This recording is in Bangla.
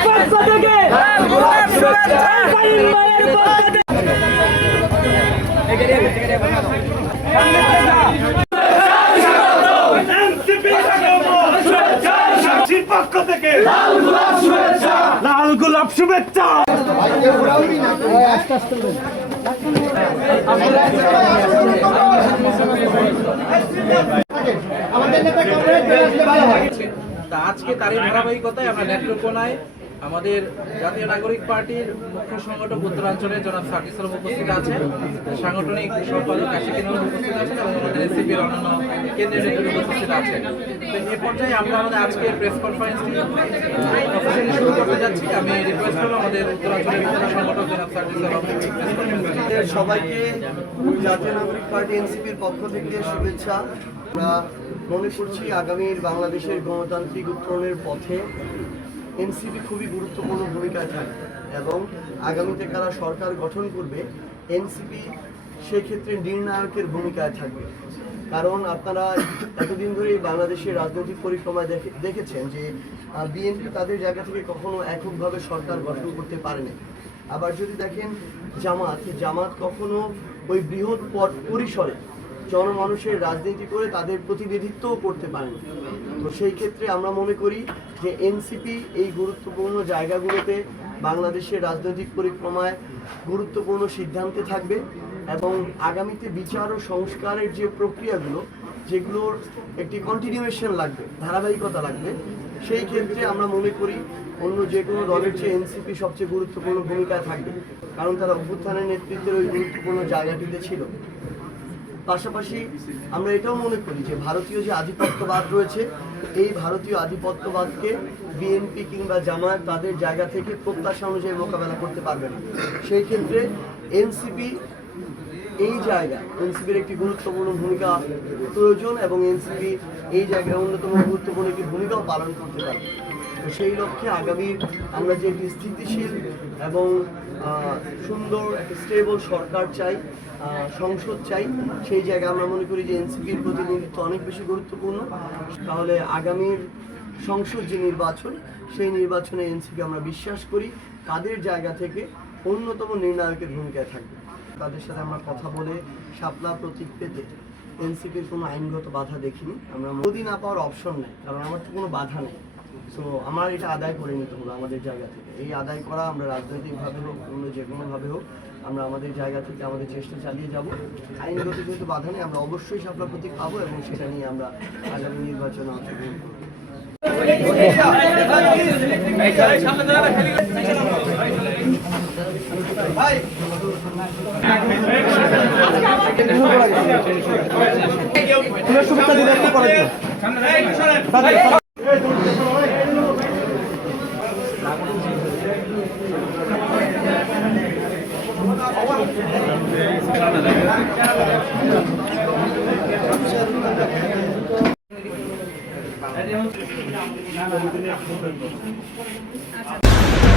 পক্ষ থেকে পক্ষ থেকে লাল গোলাপ শুভেচ্ছা হয় আজকে তারই ধারাবাহিকতায় আমরা নেত্রকোনায় আমাদের জাতীয় নাগরিক পার্টির মুখ্য সংগঠক উত্তরাঞ্চলের জনাব সালাম উপস্থিত আছেন। সাংগঠনিক সম্পাদক আশিকিন উপস্থিত আছেন এবং আমাদের এসিপির অন্যান্য কেন্দ্রীয় নেতৃত্ব উপস্থিত আছেন। তো এ পর্যায়ে আমরা আমাদের আজকের প্রেস কনফারেন্সটি অফিসিয়ালি শুরু করতে যাচ্ছি। আমি রিকোয়েস্ট করব আমাদের উত্তরাঞ্চলের মুখ্য সংগঠক জনাব আমাদের সবাইকে জাতীয় নাগরিক পার্টি এনসিপির পক্ষ থেকে শুভেচ্ছা। আমরা মনে করছি আগামীর বাংলাদেশের গণতান্ত্রিক উত্তরণের পথে এনসিপি খুবই গুরুত্বপূর্ণ ভূমিকায় থাকবে এবং আগামীতে কারা সরকার গঠন করবে, এনসিপি সেক্ষেত্রে নির্ণায়কের ভূমিকায় থাকবে। কারণ আপনারা এতদিন ধরে বাংলাদেশের রাজনৈতিক পরিক্রমায় দেখে- দেখেছেন যে বিএনপি তাদের জায়গা থেকে কখনো এককভাবে সরকার গঠন করতে পারেনি। আবার যদি দেখেন জামাত জামাত কখনো ওই বৃহৎ পরিসরে জনমানুষের রাজনীতি করে তাদের প্রতিনিধিত্বও করতে পারেন। তো সেই ক্ষেত্রে আমরা মনে করি যে এনসিপি এই গুরুত্বপূর্ণ জায়গাগুলোতে বাংলাদেশের রাজনৈতিক পরিক্রমায় গুরুত্বপূর্ণ সিদ্ধান্তে থাকবে এবং আগামীতে বিচার ও সংস্কারের যে প্রক্রিয়াগুলো, যেগুলোর একটি কন্টিনিউয়েশন লাগবে, ধারাবাহিকতা লাগবে, সেই ক্ষেত্রে আমরা মনে করি অন্য যে কোনো দলের চেয়ে এনসিপি সবচেয়ে গুরুত্বপূর্ণ ভূমিকায় থাকবে। কারণ তারা অভ্যুত্থানের নেতৃত্বের ওই গুরুত্বপূর্ণ জায়গাটিতে ছিল। পাশাপাশি আমরা এটাও মনে করি যে ভারতীয় যে আধিপত্যবাদ রয়েছে, এই ভারতীয় আধিপত্যবাদকে বিএনপি কিংবা জামায়াত তাদের জায়গা থেকে প্রত্যাশা অনুযায়ী মোকাবেলা করতে পারবে না। সেই ক্ষেত্রে এনসিপি এই জায়গা এনসিপির একটি গুরুত্বপূর্ণ ভূমিকা প্রয়োজন এবং এনসিপি এই জায়গায় অন্যতম গুরুত্বপূর্ণ একটি ভূমিকাও পালন করতে পারে তো সেই লক্ষ্যে আগামীর আমরা যে একটি স্থিতিশীল এবং সুন্দর একটা স্টেবল সরকার চাই সংসদ চাই, সেই জায়গায় আমরা মনে করি যে এনসিপির প্রতিনিধিত্ব অনেক বেশি গুরুত্বপূর্ণ। তাহলে আগামীর সংসদ যে নির্বাচন, সেই নির্বাচনে এনসিপি আমরা বিশ্বাস করি, তাদের জায়গা থেকে অন্যতম নির্ণায়কের ভূমিকায় থাকবে। তাদের সাথে আমরা কথা বলে শাপলা প্রতীক পেতে এনসিপির কোনো আইনগত বাধা দেখিনি। আমরা মোদি না পাওয়ার অপশন নেই, কারণ আমার তো কোনো বাধা নেই। সো আমার এটা আদায় করে নিতে হবে আমাদের জায়গা থেকে এই আদায় করা আমরা রাজনৈতিকভাবে হোক অন্য যে কোনোভাবে হোক আমরা আমাদের জায়গা থেকে আমাদের চেষ্টা চালিয়ে যাব আইনগত যেহেতু বাধা নেই আমরা অবশ্যই সাফলা প্রতীক পাবো এবং সেটা নিয়ে আমরা আগামী নির্বাচনে অংশগ্রহণ করব শুভেচ্ছা আচ্ছা